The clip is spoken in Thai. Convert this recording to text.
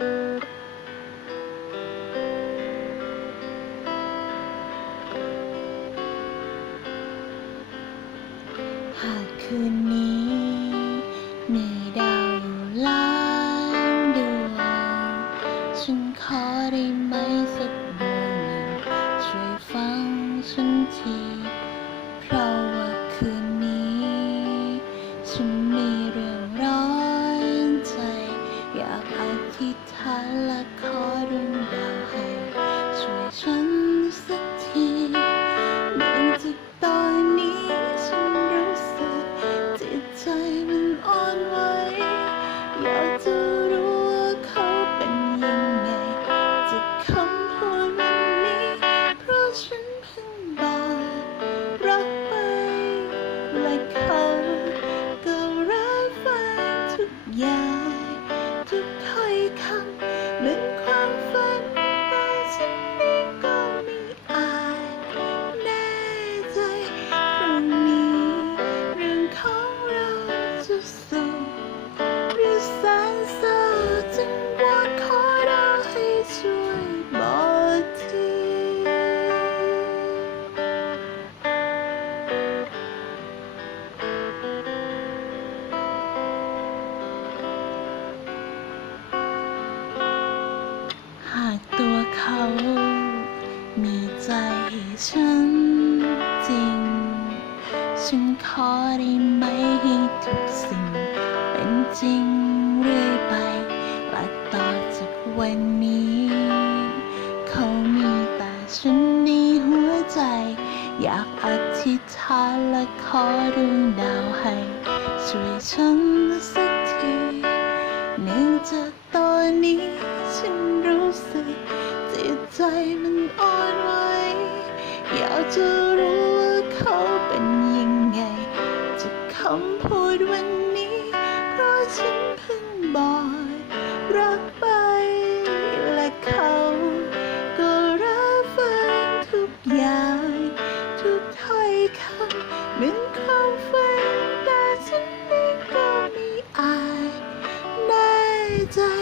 หากคืนนี้ มีดาวอยู่ล้านดวง ฉันขอได้ไหมสักดวงหนึ่งช่วยฟังฉันที เพราะาและขอดวงดาวให้ช่วยฉันสักทีเนื่องจากตอนนี้ฉันรู้สึกจิตใจมันอ่อนไหวอยากจะรู้ว่าเขาเป็นยังไงจากคำพูดวันนี้ เพราะฉันเพิ่งบอกรักไปและเขาก็รับฟังทุกอย่างทุกถ้อยคำ เขามีใจให้ฉันจริง ฉันขอได้ไหมให้ทุกสิ่งเป็นจริงเรื่อยไป และต่อจากวันนี้ เขามีแต่ฉันในหัวใจ อยากอธิษฐานและขอดวงดาวให้ ช่วยฉันสักทีเนื่องจากตอนนี้ฉันรู้สึก ใจมันอ่อนไหวอยากจะรู้ว่าเขาเป็นยังไงจากคำพูดวันนี้ เพราะฉันเพิ่งบอกรักไปและเขาก็รับฟังทุกอย่าง ทุกถ้อยคำเหมือนความฝันแต่ฉันเองก็ม่อาจแน่ใจ